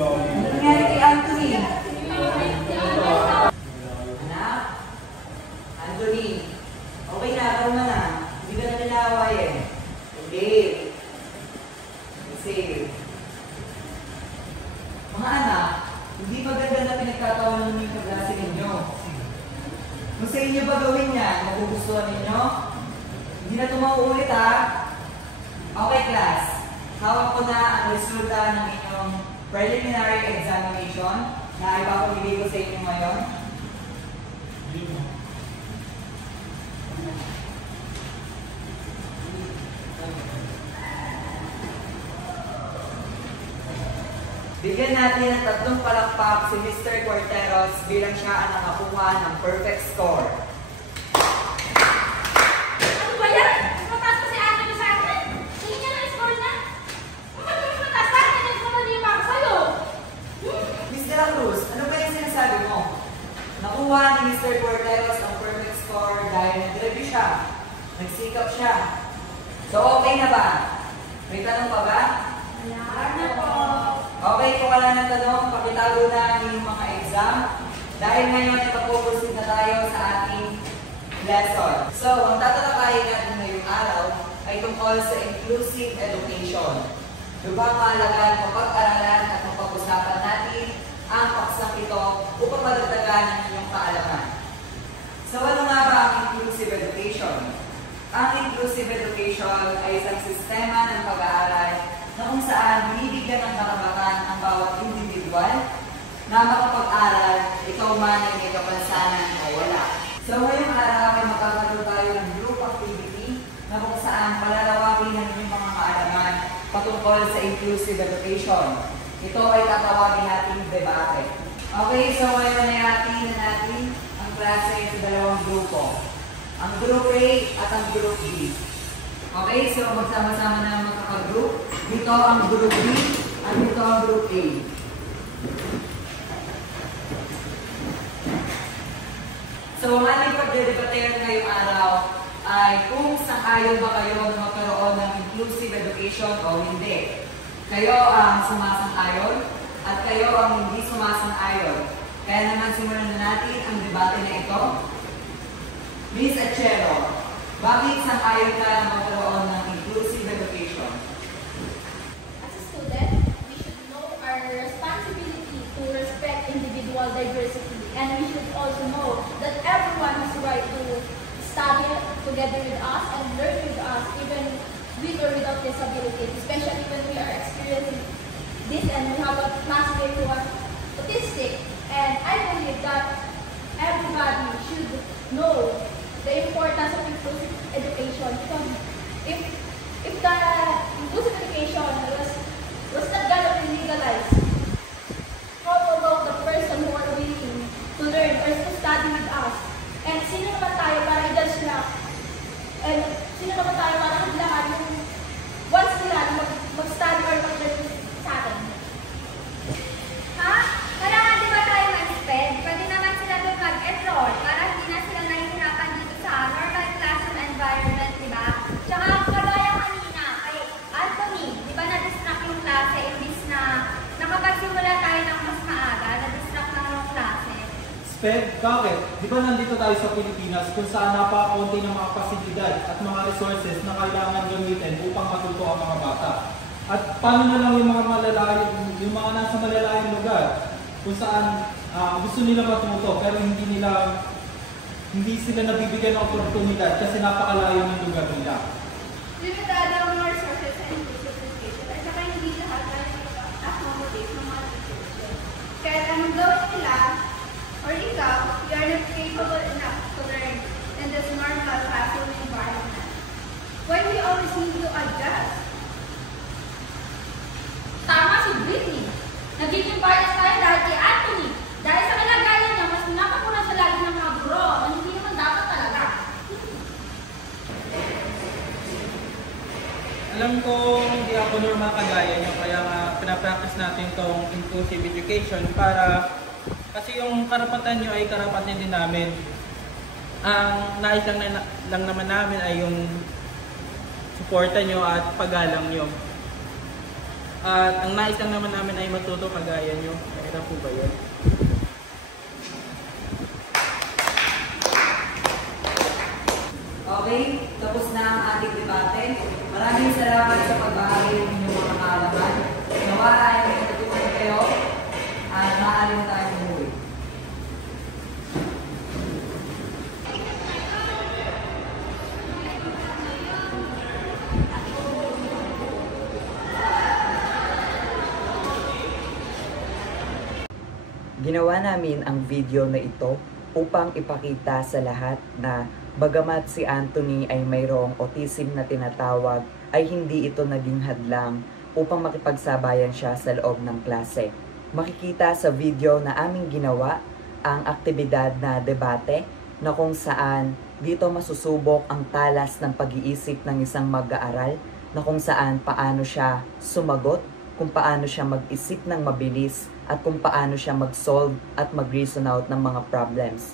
Ano nangyari kay Anthony? Anak? Anthony? Okay na, kalma na. Hindi ka na nilaawayin. Dave. Save. Mga anak, hindi maganda na pinagtatawanan ninyo yung kaklase ninyo. Kung sa inyo ba gawin yan, magugustuhan ninyo? Hindi na ito mauulit ha? Okay class, hawak ko na ang resulta ng inyong preliminary examination na ipapamigay ko sa inyo ngayon. Bigyan natin ng 3 palakpak si Mr. Corteros bilang siya ang nakakuha ng perfect score. Ano ba yan? Mataas pa si Anthony sa akin? Hindi niya na-score na? Mas mataas sa akin, nagkamali pa ako sa'yo. Miss De La Cruz, ano ba yung sinasabi mo? Nakuha ni Mr. Corteros ang perfect score dahil nag-review siya. Nagsikap siya. So okay na ba? May tanong pa ba? Wala na po. Okay, kung wala na tanong, pakitago na ang inyong mga exam. Dahil ngayon, ipapoproceed na tayo sa ating lesson. So, ang tatalakayin natin ngayong araw ay tungkol sa inclusive education. Lubhang mahalaga na mapag-aralan at mapag-usapan natin ang paksang ito upang madagdagan ang inyong kaalaman. So, ano nga ba ang inclusive education? Ang inclusive education ay isang sistema ng pag-aaral na kung saan binibigyan ng karapatan ang bawat individual na makapag-aral, ikaw man ay may kapansanan o wala. So ngayong araw ay magkakaroon tayo ng group activity na kung saan palalawagin ng inyong mga kaalaman patungkol sa inclusive education. Ito ay tatawagin natin debate. Okay, so ngayon ay natin ang klase sa 2 grupo. Ang group A at ang group B. Okay, so magsama-sama na magkaka-group. Dito ang group B at dito ang group A. So ang ating pagdedebatehan ngayong araw ay kung sang-ayon ba kayo na magkaroon ng inclusive education o hindi. Kayo ang sumasang-ayon at kayo ang hindi sumasang-ayon. Kaya naman simulan na natin ang debate na ito. Miss Achero, bakit sang-ayon ka na magkaroon ng inclusive education? As a student, we should know our responsibility to respect individual diversity, and we should also know that everyone has the right to study together with us and learn with us, even with or without disability, especially when we are experiencing this and we have a classmate who are autistic. And I believe that everybody should know the importance of inclusive education, because if the inclusive education was not gonna be legalized, how about the person who are willing to learn or to study with us? And sino naman tayo para i-judge na? And sino naman tayo para haglahan yung once nila mag-study or mag-learn sa atin? Ha? Kaya nga di ba tayo mag-sped? Pwede naman sila doon mag-enroll para hindi na sila nahihirapan dito sa normal classroom environment, di ba? Tsaka kagaya kanina kay Anthony, di ba na-distract yung klase imbis na nakapagsimula tayo ng mas maaga, na-distract lang yung klase. Sped, bakit? Di ba nandito tayo sa Pilipinas kung saan napakaunti ng mga pasilidad at mga resources na kailangan gamitin upang matuto ang mga bata? At paano na lang yung mga malalayong, yung mga nasa malalayong lugar kung saan gusto nila matuto pero hindi sila nabibigyan ng oportunidad kasi napakalayo ng lugar nila. Limitado ang mga resources sa inclusive education at saka hindi lahat ay accommodate ng mga education. Kaya anong gawin nila or ikaw, you are not capable enough to learn in this normal classroom environment. Why we always need to adjust? Tama si Britney. Nagiging bias tayo dahil kay Anthony. Dahil sa kalagayan niya, mas nakakunan siya lagi ng mga guro na hindi naman dapat talaga. Alam ko hindi ako normal kagaya niyo kaya nga pinapractice natin tong inclusive education para kasi yung karapatan niyo ay karapatan din namin. Ang nais lang naman namin ay yung suporta niyo at paggalang niyo. At ang nais lang naman namin ay matuto kagaya nyo. Kaya po ba yun? Okay, tapos na ang ating debate. Maraming salamat sa pagbahagi ng inyong mga kaalaman. Nawa ay may natutunan kayo at maaari na tayong umuwi. Ginawa namin ang video na ito upang ipakita sa lahat na bagamat si Anthony ay mayroong autism na tinatawag, ay hindi ito naging hadlang upang makipagsabayan siya sa loob ng klase. Makikita sa video na aming ginawa ang aktibidad na debate na kung saan dito masusubok ang talas ng pag-iisip ng isang mag-aaral na kung saan paano siya sumagot, kung paano siya mag-isip ng mabilis at kung paano siya mag-solve at mag-reason out ng mga problems.